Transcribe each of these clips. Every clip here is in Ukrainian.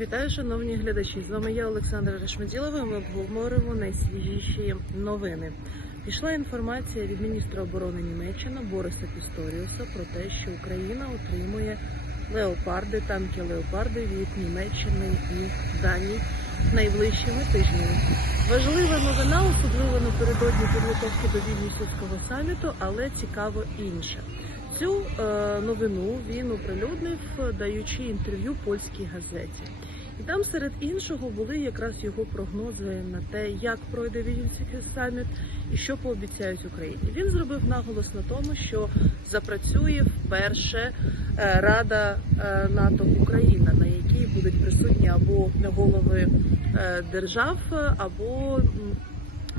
Вітаю, шановні глядачі. З вами я, Олександра Решмеділова. Ми обговоримо найсвіжіші новини. Пішла інформація від міністра оборони Німеччини Бориса Пісторіуса про те, що Україна отримує леопарди, танки леопарди від Німеччини і Данії найближчими тижнями. Важлива новина, особливо напередодні підготовки до Вільнюсівського саміту, але цікаво інше. Цю е, новину він оприлюднив, даючи інтерв'ю польській газеті. І там серед іншого були якраз його прогнози на те, як пройде Вільнюсівський саміт і що пообіцяють Україні. Він зробив наголос на тому, що запрацює вперше е, Рада е, НАТО Україна, на якій будуть присутні або голови е, держав, або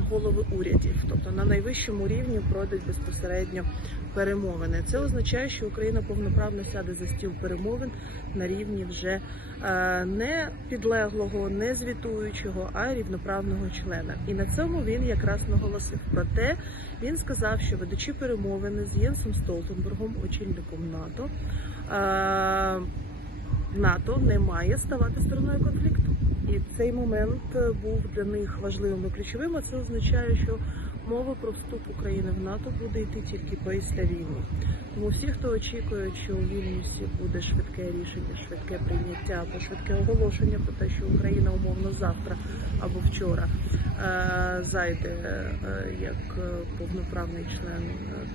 голови урядів, тобто на найвищому рівні пройдуть безпосередньо перемовини. Це означає, що Україна повноправно сяде за стіл перемовин на рівні вже е, не підлеглого, не звітуючого, а рівноправного члена. І на цьому він якраз наголосив. Проте він сказав, що ведучи перемовини з Єнсом Столтенбергом, очільником НАТО. е, НАТО не має ставати стороною конфлікту, і цей момент був для них важливим і ключовим. А це означає, що мова про вступ України в НАТО буде йти тільки після війни. Тому всі, хто очікує, що у Вільнюсі буде швидке рішення, швидке прийняття або швидке оголошення про те, що Україна умовно завтра або вчора е, зайде е, як повноправний член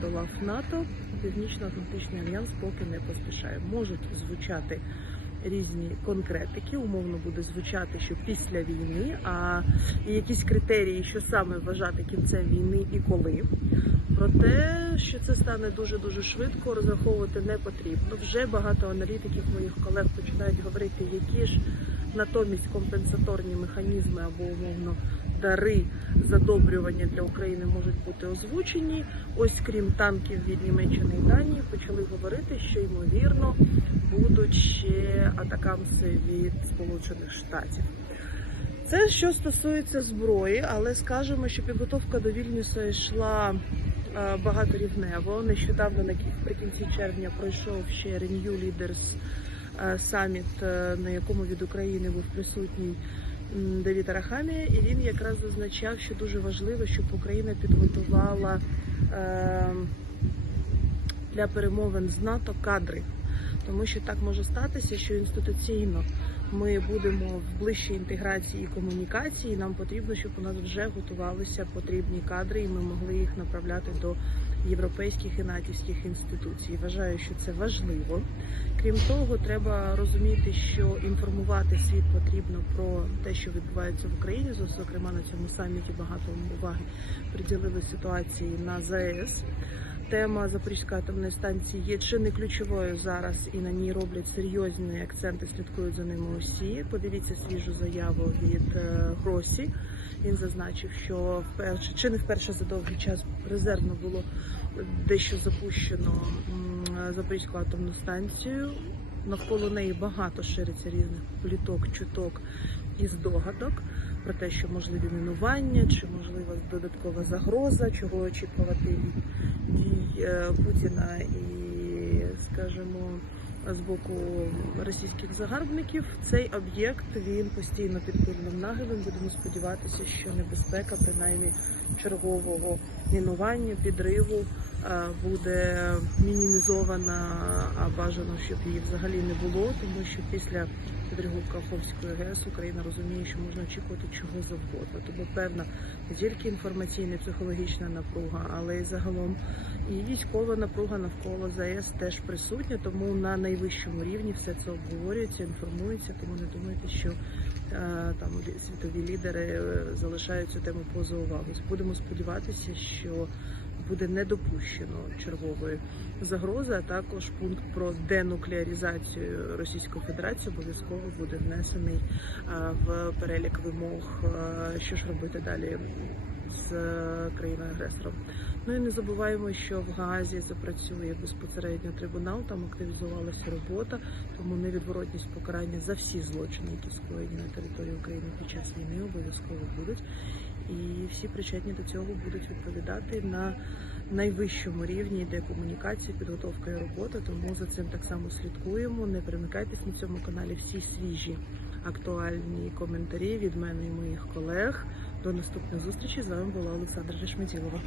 до лав НАТО, Північно-Атлантичний альянс поки не поспішає. Можуть звучати різні конкретики. Умовно буде звучати, що після війни, а і якісь критерії, що саме вважати кінцем війни і коли. Проте, що це стане дуже дуже швидко, розраховувати не потрібно. Вже багато аналітиків моїх колег починають говорити, які ж натомість компенсаторні механізми або умовно дари задобрювання для України можуть бути озвучені. Ось крім танків від Німеччини і Данії, почали говорити, що ймовірно будуть ще атакамси від Сполучених Штатів. Це що стосується зброї, але скажемо, що підготовка до Вільнюса йшла е, багаторівнево. Нещодавно наприкінці червня пройшов ще Renew Leaders е, саміт, е, на якому від України був присутній Давід Арахамія, і він якраз зазначав, що дуже важливо, щоб Україна підготувала е, для перемовин з НАТО кадри, тому що так може статися, що інституційно ми будемо в ближчій інтеграції і комунікації. і Нам потрібно, щоб у нас вже готувалися потрібні кадри, і ми могли їх направляти до європейських і натівських інституцій. Вважаю, що це важливо. Крім того, треба розуміти, що інформувати світ потрібно про те, що відбувається в Україні. Зокрема, на цьому саміті багато уваги приділили ситуації на ЗАЕС. Тема Запорізької атомної станції є чи не ключовою зараз, і на ній роблять серйозні акценти, слідкують за ними усі. Подивіться свіжу заяву від е, Гросі. Він зазначив, що вперше чи не вперше за довгий час резервно було дещо запущено Запорізьку атомну станцію. Навколо неї багато шириться різних пліток, чуток і здогадок про те, що можливі мінування, чи можлива додаткова загроза, чого очікувати дій е, Путіна і, скажімо, з боку російських загарбників. Цей об'єкт він постійно під пильним наглядом. Будемо сподіватися, що небезпека, принаймні чергового мінування, підриву буде мінімізована, а бажано, щоб її взагалі не було, тому що після підриву Каховської ГЕС Україна розуміє, що можна очікувати чого завгодно. Тому певна не тільки інформаційна, психологічна напруга, але й загалом і військова напруга навколо ЗАЕС теж присутня. Тому на найвищому рівні все це обговорюється, інформується. Тому не думайте, що е, там світові лідери е, залишають цю тему поза увагою. Будемо сподіватися, що буде не допущено чергової загрози, а також пункт про денуклеаризацію Російської Федерації обов'язково буде внесений е, в перелік вимог, е, що ж робити далі з е, країною агресором. Ну і не забуваємо, що в Гаазі запрацює безпосередньо трибунал, там активізувалася робота, тому невідворотність покарання за всі злочини, які скоєні на території України під час війни, обов'язково будуть. І всі причетні до цього будуть відповідати на найвищому рівні йде комунікація, підготовка і робота. Тому за цим так само слідкуємо. Не перемикайтесь на цьому каналі. Всі свіжі актуальні коментарі від мене і моїх колег. До наступної зустрічі з вами була Олександра Решметілова.